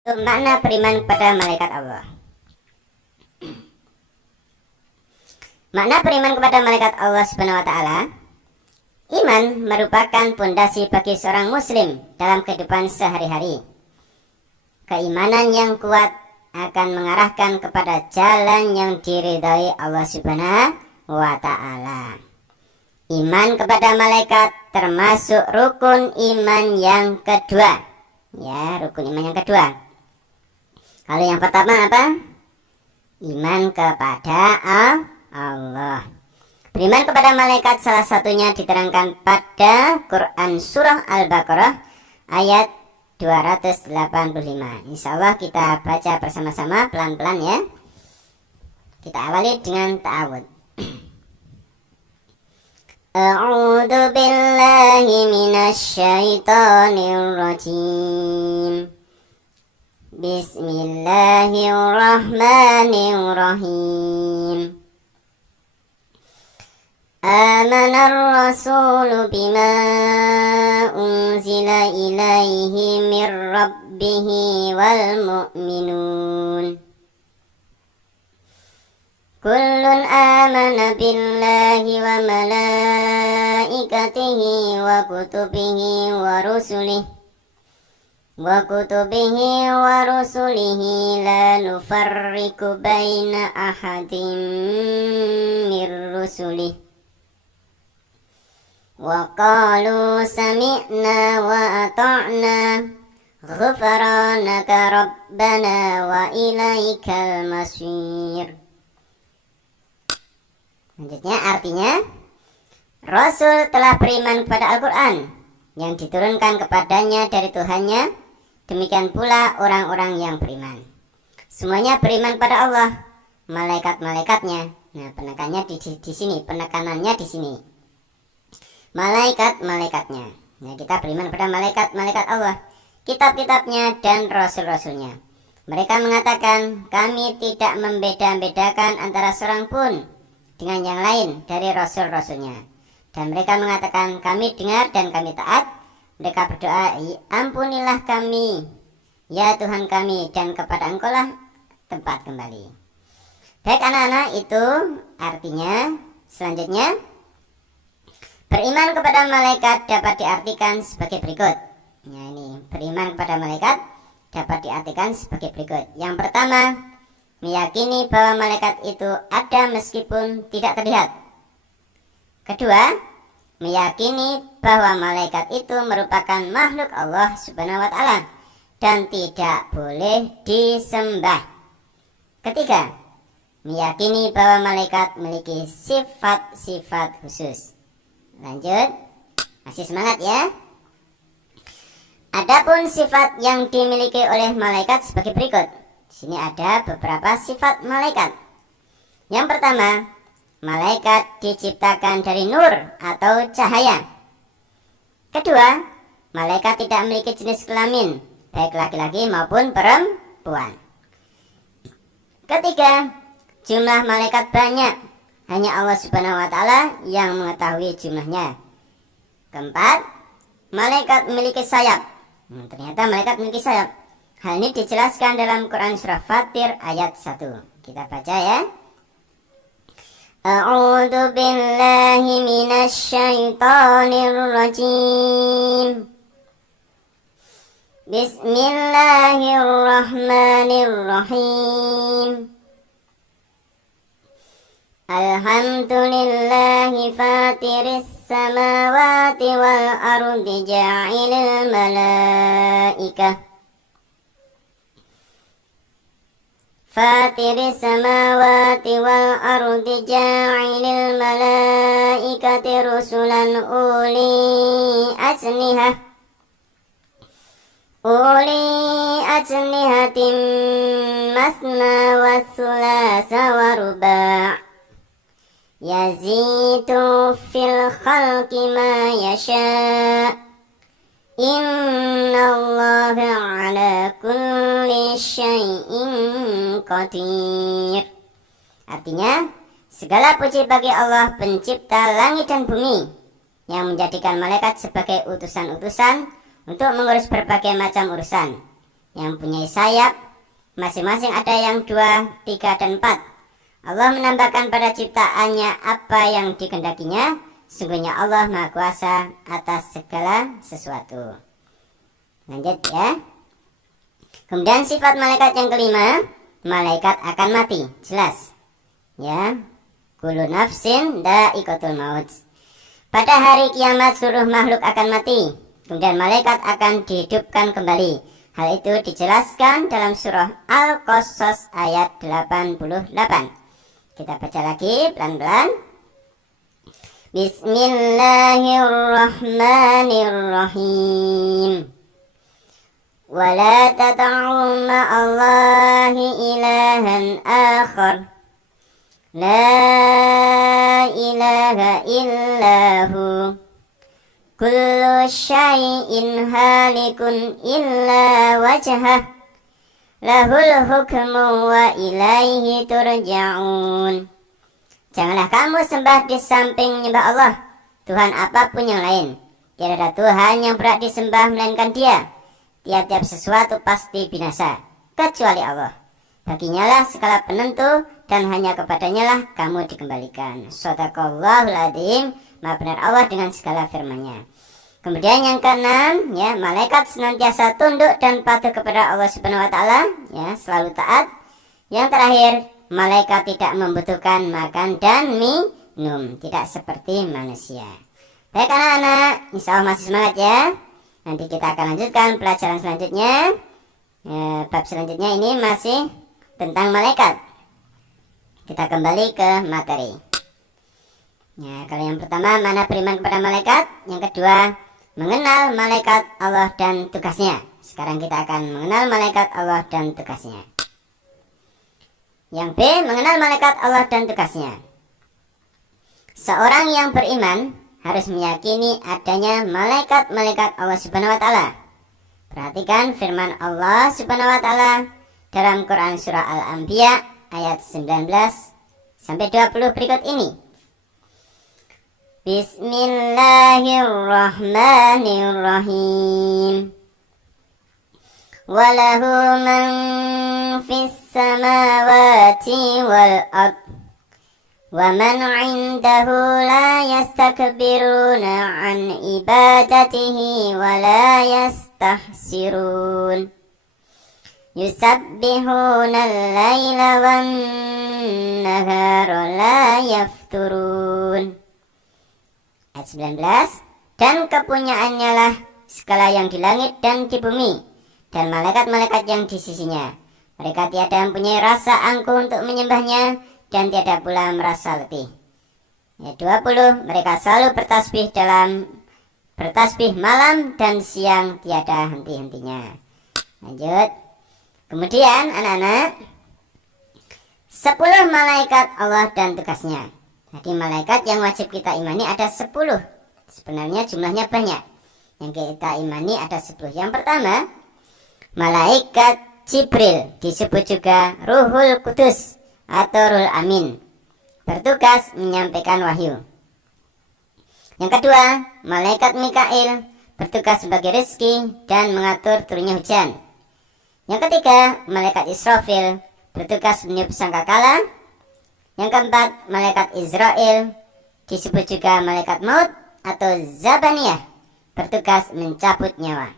Makna beriman kepada malaikat Allah. Makna beriman kepada malaikat Allah Subhanahu wa taala. Iman merupakan pondasi bagi seorang muslim dalam kehidupan sehari-hari. Keimanan yang kuat akan mengarahkan kepada jalan yang diridhai Allah Subhanahu wa taala. Iman kepada malaikat termasuk rukun iman yang kedua. Ya, rukun iman yang kedua. Kalau yang pertama apa? Iman kepada Allah. Beriman kepada malaikat salah satunya diterangkan pada Quran Surah Al-Baqarah ayat 285. Insya Allah kita baca bersama-sama pelan-pelan ya. Kita awali dengan ta'awud. A'udzu billahi minasy syaithanir rajim. Bismillahirrahmanirrahim. Amanar rasulu bima unzila ilaihi mir rabbihi wal mu'minun. Kullun amana billahi wa malaikatihi wa kutubihi wa rusulihi la nufarriqu baina ahadin mir rusulihi wa qalu sami'na wa ata'na ghufranaka rabbana wa ilaikal masir. Selanjutnya artinya, Rasul telah beriman kepada Al-Quran yang diturunkan kepadanya dari Tuhannya, demikian pula orang-orang yang beriman. Semuanya beriman pada Allah, malaikat-malaikatnya. Nah, penekanannya di sini, penekanannya di sini. Malaikat-malaikatnya. Nah, kita beriman pada malaikat-malaikat Allah, kitab-kitabnya dan rasul-rasulnya. Mereka mengatakan, kami tidak membeda-bedakan antara seorang pun dengan yang lain dari rasul-rasulnya. Dan mereka mengatakan, kami dengar dan kami taat. Mereka berdoa, ampunilah kami, ya Tuhan kami, dan kepada Engkau lah tempat kembali. Baik anak-anak, itu artinya. Selanjutnya, beriman kepada malaikat dapat diartikan sebagai berikut. Nah, ini beriman kepada malaikat dapat diartikan sebagai berikut. Yang pertama, meyakini bahwa malaikat itu ada meskipun tidak terlihat. Kedua, meyakini bahwa malaikat itu merupakan makhluk Allah Subhanahu wa taala dan tidak boleh disembah. Ketiga, meyakini bahwa malaikat memiliki sifat-sifat khusus. Lanjut, masih semangat ya. Adapun sifat yang dimiliki oleh malaikat sebagai berikut. Di sini ada beberapa sifat malaikat. Yang pertama, malaikat diciptakan dari nur atau cahaya. Kedua, malaikat tidak memiliki jenis kelamin, baik laki-laki maupun perempuan. Ketiga, jumlah malaikat banyak. Hanya Allah Subhanahu wa taala yang mengetahui jumlahnya. Keempat, malaikat memiliki sayap. Ternyata malaikat memiliki sayap. Hal ini dijelaskan dalam Quran Surah Fatir ayat 1. Kita baca ya. A'udzu billahi minasy syaithanir rajim. Bismillahirrahmanirrahim. Alhamdulillahi fatiris samawati wal ardi ja'ilil malaikah. Fatiris samawati wal ardi ja'ilil malaikati rusulan uli ajnihatin masna wa thulatha wa ruba'. Yazidu fil khalqi ma yasha'. Innallaha ala kulli syai'in qadir. Artinya, segala puji bagi Allah pencipta langit dan bumi yang menjadikan malaikat sebagai utusan-utusan untuk mengurus berbagai macam urusan. yang punya sayap, masing-masing ada yang 2, 3, dan 4. Allah menambahkan pada ciptaannya apa yang dikehendakinya. Sungguhnya Allah Maha Kuasa atas segala sesuatu. Lanjut ya. Kemudian sifat malaikat yang kelima, malaikat akan mati. Jelas ya. Kullu nafsin dha'iqatul maut. Pada hari kiamat seluruh makhluk akan mati. Kemudian malaikat akan dihidupkan kembali. Hal itu dijelaskan dalam surah Al-Qasas ayat 88. Kita baca lagi pelan-pelan. Bismillahirrahmanirrahim. Wala tad'u ma'allahi ilahan akhar. La ilaha illahu. Kullu syai'in halikun illa wajhah. Lahul hukmu wa ilaihi turja'un. Janganlah kamu sembah di samping menyembah Allah, Tuhan apapun yang lain. Tidak ada Tuhan yang berhak disembah melainkan Dia. Tiap-tiap sesuatu pasti binasa, kecuali Allah. Baginya lah segala penentu, dan hanya kepadanya lah kamu dikembalikan. Shadaqallahul adzim. Maha benar Allah dengan segala firman-Nya. Kemudian yang keenam, ya, malaikat senantiasa tunduk dan patuh kepada Allah Subhanahu wa taala, ya, selalu taat. Yang terakhir, malaikat tidak membutuhkan makan dan minum, tidak seperti manusia. Baik anak-anak, insya Allah masih semangat ya. Nanti kita akan lanjutkan pelajaran selanjutnya. Bab selanjutnya ini masih tentang malaikat. Kita kembali ke materi. Ya, kalau yang pertama, mana beriman kepada malaikat. Yang kedua, mengenal malaikat Allah dan tugasnya. Sekarang kita akan mengenal malaikat Allah dan tugasnya. Yang B, mengenal malaikat Allah dan tugasnya. Seorang yang beriman harus meyakini adanya malaikat-malaikat Allah Subhanahu wa taala. Perhatikan firman Allah Subhanahu wa taala dalam Quran surah Al-Anbiya ayat 19 sampai 20 berikut ini. Bismillahirrahmanirrahim. Walahu man fis samawati wal ard wa man 'indahu la yastakbiruna an ibadatihi wa la yastahsirun yusabbihuna al-laila wan nahara la yafturun. Ayat 19. Dan kepunyaannya lah segala yang di langit dan di bumi, dan malaikat-malaikat yang di sisinya. Mereka tiada mempunyai rasa angkuh untuk menyembahnya, dan tiada pula merasa letih. Ayat 20. Mereka selalu bertasbih malam dan siang, tiada henti-hentinya. Lanjut. Kemudian anak-anak, 10 malaikat Allah dan tugasnya. Jadi malaikat yang wajib kita imani ada 10. Sebenarnya jumlahnya banyak. Yang kita imani ada 10. Yang pertama, malaikat Jibril, disebut juga Ruhul Kudus atau Ruhul Amin, bertugas menyampaikan wahyu. Yang kedua, malaikat Mikail, bertugas sebagai rezeki dan mengatur turunnya hujan. Yang ketiga, malaikat Israfil, bertugas meniup sangkakala. Yang keempat, malaikat Israel, disebut juga malaikat maut atau Zabaniyah, bertugas mencabut nyawa.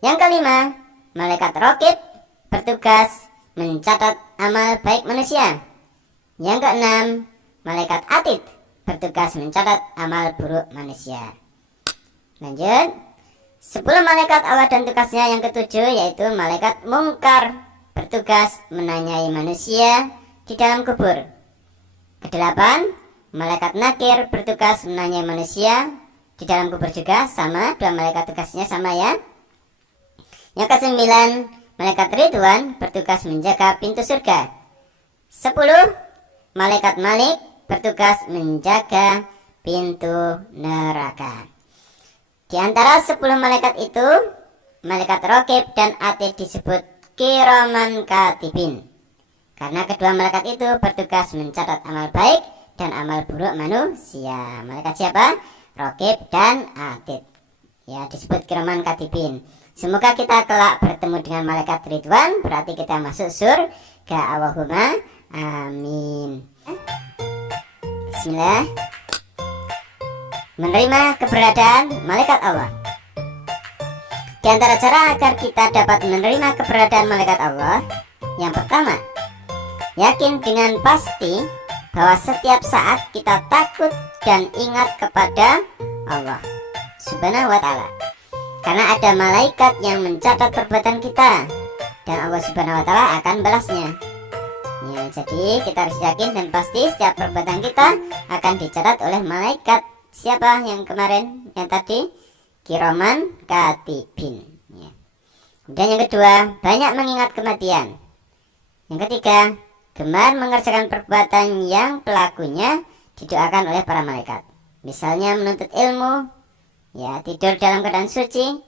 Yang kelima, malaikat Raqib, bertugas mencatat amal baik manusia. Yang keenam, malaikat Atid, bertugas mencatat amal buruk manusia. Lanjut. 10 malaikat Allah dan tugasnya yang ketujuh yaitu malaikat Mungkar, bertugas menanyai manusia di dalam kubur. Kedelapan, malaikat Nakir, bertugas menanyai manusia di dalam kubur juga, sama, 2 malaikat tugasnya sama ya. Yang kesembilan, malaikat Ridwan, bertugas menjaga pintu surga. 10, malaikat Malik, bertugas menjaga pintu neraka. Di antara 10 malaikat itu, malaikat Raqib dan Atid disebut Kiraman Katibin, karena kedua malaikat itu bertugas mencatat amal baik dan amal buruk manusia. Malaikat siapa? Raqib dan Atid. Ya, disebut kiraman katibin. Semoga kita kelak bertemu dengan malaikat Ridwan, berarti kita masuk surga. Allahumma amin. Bismillah. Menerima keberadaan malaikat Allah. Di antara cara agar kita dapat menerima keberadaan malaikat Allah, yang pertama, yakin dengan pasti bahwa setiap saat kita takut dan ingat kepada Allah Subhanahu wa ta'ala, karena ada malaikat yang mencatat perbuatan kita dan Allah Subhanahu wa ta'ala akan balasnya. Ya, jadi kita harus yakin dan pasti setiap perbuatan kita akan dicatat oleh malaikat. Siapa yang kemarin yang tadi? Kiraman katibin. Ya. Kemudian yang kedua, banyak mengingat kematian. Yang ketiga, gemar mengerjakan perbuatan yang pelakunya didoakan oleh para malaikat. Misalnya menuntut ilmu, ya, tidur dalam keadaan suci,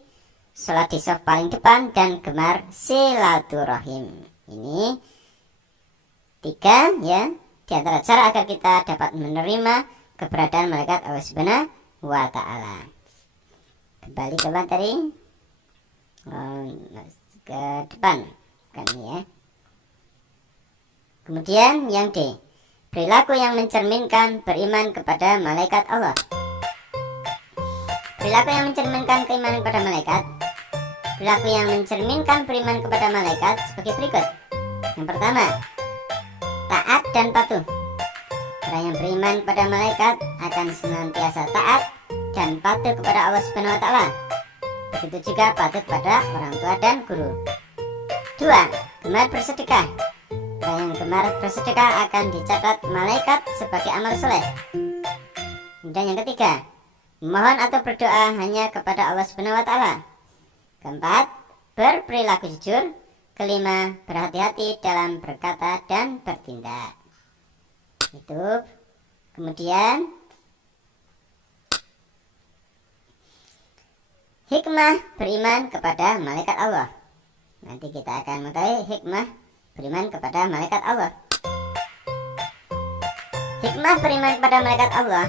sholat di saf paling depan, dan gemar silaturahim. Ini 3 ya di antara cara agar kita dapat menerima keberadaan malaikat Allah Subhanahu wa ta'ala. Kembali ke materi, ke depan kan ya. Kemudian yang D, perilaku yang mencerminkan beriman kepada malaikat Allah. Perilaku yang mencerminkan keimanan kepada malaikat. Perilaku yang mencerminkan beriman kepada malaikat sebagai berikut. Yang pertama, taat dan patuh. Orang yang beriman kepada malaikat akan senantiasa taat dan patuh kepada Allah Subhanahu wa ta'ala. Begitu juga patuh kepada orang tua dan guru. 2, gemar bersedekah. Orang yang gemar bersedekah akan dicatat malaikat sebagai amal soleh. Dan yang ketiga, memohon atau berdoa hanya kepada Allah Subhanahu wa ta'ala. Keempat, berperilaku jujur. Kelima, berhati-hati dalam berkata dan bertindak. Itu. Kemudian hikmah beriman kepada malaikat Allah. Nanti kita akan mengetahui hikmah beriman kepada malaikat Allah. Hikmah beriman kepada malaikat Allah.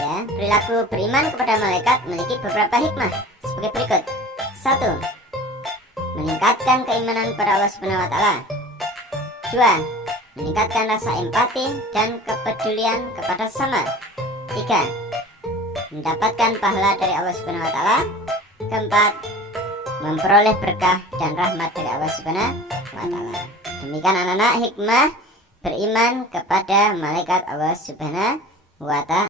Ya, perilaku beriman kepada malaikat memiliki beberapa hikmah sebagai berikut. 1, meningkatkan keimanan kepada Allah Subhanahu wa ta'ala. 2, meningkatkan rasa empati dan kepedulian kepada sesama. 3, mendapatkan pahala dari Allah Subhanahu wa ta'ala. Keempat, memperoleh berkah dan rahmat dari Allah Subhanahu wa ta'ala. Demikian anak-anak hikmah beriman kepada malaikat Allah Subhanahu wa ta'ala.